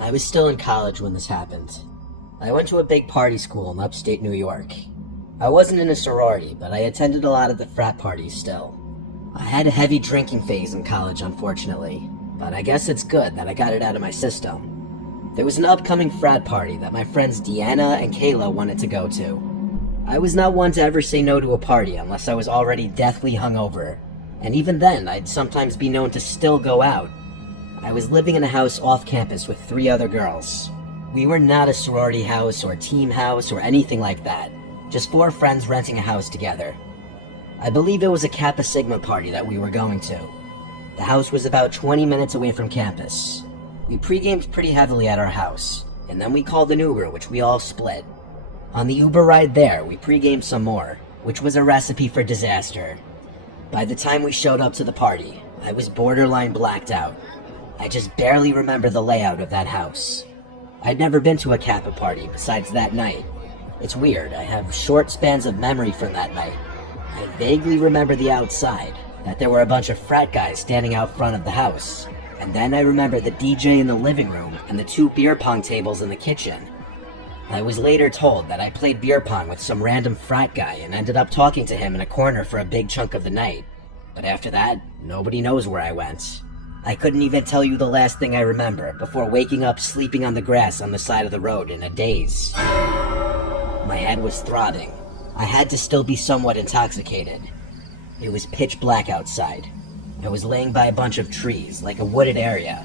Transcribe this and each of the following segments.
I was still in college when this happened. I went to a big party school in upstate New York. I wasn't in a sorority, but I attended a lot of the frat parties still. I had a heavy drinking phase in college, unfortunately, but I guess it's good that I got it out of my system. There was an upcoming frat party that my friends Deanna and Kayla wanted to go to. I was not one to ever say no to a party unless I was already deathly hungover, and even then I'd sometimes be known to still go out. I was living in a house off campus with 3 other girls. We were not a sorority house or team house or anything like that, just 4 friends renting a house together. I believe it was a Kappa Sigma party that we were going to. The house was about 20 minutes away from campus. We pre-gamed pretty heavily at our house, and then we called an Uber, which we all split. On the Uber ride there, we pre-gamed some more, which was a recipe for disaster. By the time we showed up to the party, I was borderline blacked out. I just barely remember the layout of that house. I'd never been to a Kappa party besides that night. It's weird, I have short spans of memory from that night. I vaguely remember the outside, that there were a bunch of frat guys standing out front of the house. And then I remember the DJ in the living room and the 2 beer pong tables in the kitchen. I was later told that I played beer pong with some random frat guy and ended up talking to him in a corner for a big chunk of the night. But after that, nobody knows where I went. I couldn't even tell you the last thing I remember before waking up sleeping on the grass on the side of the road in a daze. My head was throbbing. I had to still be somewhat intoxicated. It was pitch black outside. I was laying by a bunch of trees, like a wooded area.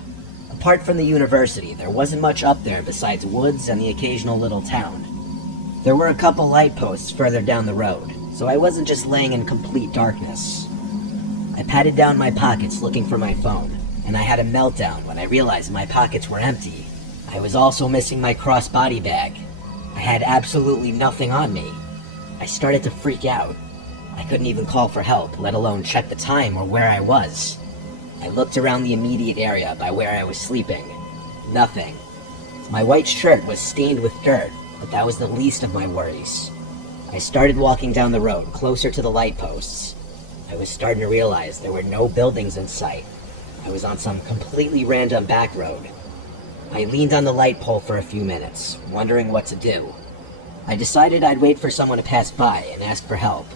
Apart from the university, there wasn't much up there besides woods and the occasional little town. There were a couple light posts further down the road, so I wasn't just laying in complete darkness. I patted down my pockets looking for my phone, and I had a meltdown when I realized my pockets were empty. I was also missing my crossbody bag. I had absolutely nothing on me. I started to freak out. I couldn't even call for help, let alone check the time or where I was. I looked around the immediate area by where I was sleeping. Nothing. My white shirt was stained with dirt, but that was the least of my worries. I started walking down the road, closer to the light posts. I was starting to realize there were no buildings in sight. I was on some completely random back road. I leaned on the light pole for a few minutes, wondering what to do. I decided I'd wait for someone to pass by and ask for help.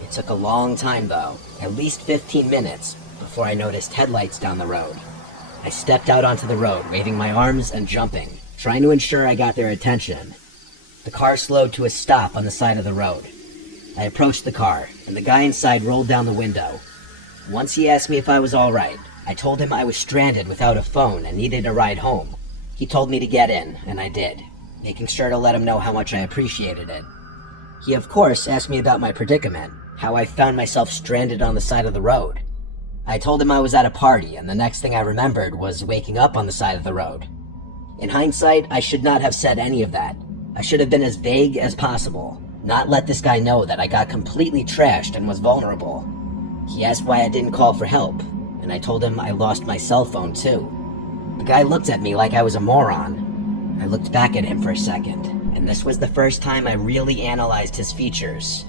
It took a long time though, at least 15 minutes, before I noticed headlights down the road. I stepped out onto the road, waving my arms and jumping, trying to ensure I got their attention. The car slowed to a stop on the side of the road. I approached the car, and the guy inside rolled down the window. Once he asked me if I was alright, I told him I was stranded without a phone and needed a ride home. He told me to get in, and I did, making sure to let him know how much I appreciated it. He of course asked me about my predicament, how I found myself stranded on the side of the road. I told him I was at a party, and the next thing I remembered was waking up on the side of the road. In hindsight, I should not have said any of that. I should have been as vague as possible, not let this guy know that I got completely trashed and was vulnerable. He asked why I didn't call for help, and I told him I lost my cell phone too. The guy looked at me like I was a moron. I looked back at him for a second, and this was the first time I really analyzed his features.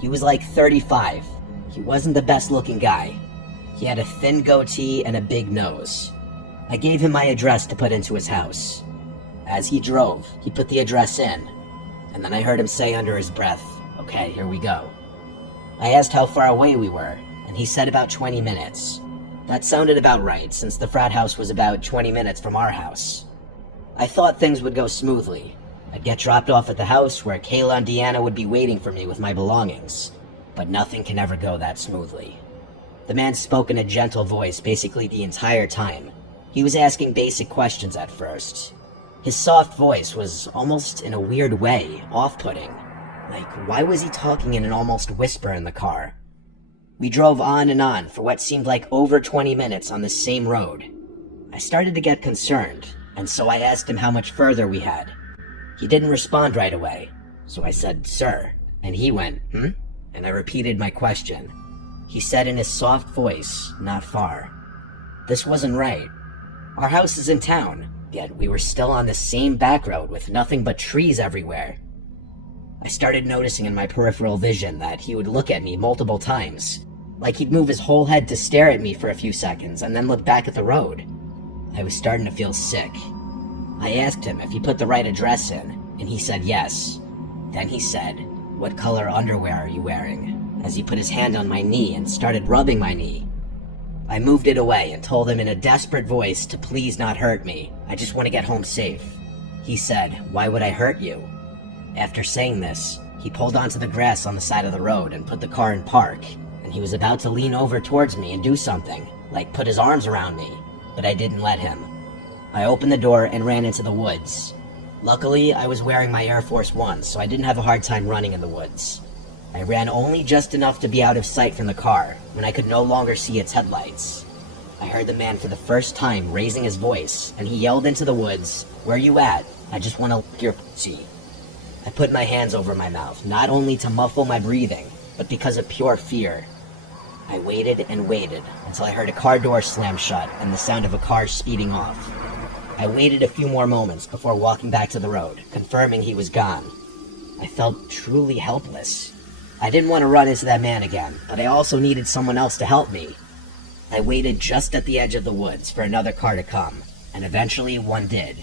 He was like 35. He wasn't the best looking guy. He had a thin goatee and a big nose. I gave him my address to put into his house. As he drove, he put the address in, and then I heard him say under his breath, "Okay, here we go." I asked how far away we were, and he said about 20 minutes. That sounded about right, since the frat house was about 20 minutes from our house. I thought things would go smoothly. I'd get dropped off at the house where Kayla and Deanna would be waiting for me with my belongings. But nothing can ever go that smoothly. The man spoke in a gentle voice basically the entire time. He was asking basic questions at first. His soft voice was almost, in a weird way, off-putting. Like, why was he talking in an almost whisper in the car? We drove on and on for what seemed like over 20 minutes on the same road. I started to get concerned, and so I asked him how much further we had. He didn't respond right away, so I said, "Sir," and he went, "Hmm?" And I repeated my question. He said in his soft voice, "Not far." This wasn't right. Our house is in town, yet we were still on the same back road with nothing but trees everywhere. I started noticing in my peripheral vision that he would look at me multiple times, like he'd move his whole head to stare at me for a few seconds and then look back at the road. I was starting to feel sick. I asked him if he put the right address in, and he said yes. Then he said, "What color underwear are you wearing?" as he put his hand on my knee and started rubbing my knee. I moved it away and told him in a desperate voice to please not hurt me. I just want to get home safe. He said, "Why would I hurt you?" After saying this, he pulled onto the grass on the side of the road and put the car in park, and he was about to lean over towards me and do something, like put his arms around me, but I didn't let him. I opened the door and ran into the woods. Luckily, I was wearing my Air Force Ones, so I didn't have a hard time running in the woods. I ran only just enough to be out of sight from the car, when I could no longer see its headlights. I heard the man for the first time raising his voice, and he yelled into the woods, "Where you at? I just want to lick your pussy." I put my hands over my mouth, not only to muffle my breathing, but because of pure fear. I waited and waited until I heard a car door slam shut and the sound of a car speeding off. I waited a few more moments before walking back to the road, confirming he was gone. I felt truly helpless. I didn't want to run into that man again, but I also needed someone else to help me. I waited just at the edge of the woods for another car to come, and eventually one did.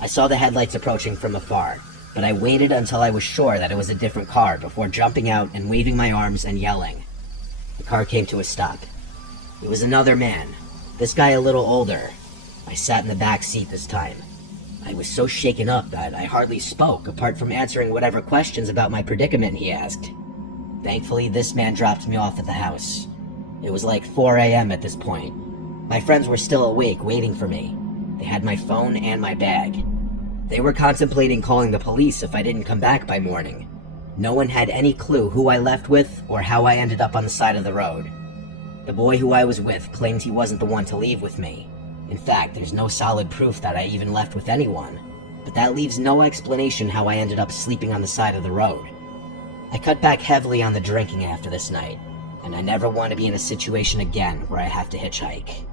I saw the headlights approaching from afar, but I waited until I was sure that it was a different car before jumping out and waving my arms and yelling. The car came to a stop. It was another man, this guy a little older. I sat in the back seat this time. I was so shaken up that I hardly spoke, apart from answering whatever questions about my predicament he asked. Thankfully, this man dropped me off at the house. It was like 4 a.m. at this point. My friends were still awake, waiting for me. They had my phone and my bag. They were contemplating calling the police if I didn't come back by morning. No one had any clue who I left with or how I ended up on the side of the road. The boy who I was with claimed he wasn't the one to leave with me. In fact, there's no solid proof that I even left with anyone, but that leaves no explanation how I ended up sleeping on the side of the road. I cut back heavily on the drinking after this night, and I never want to be in a situation again where I have to hitchhike.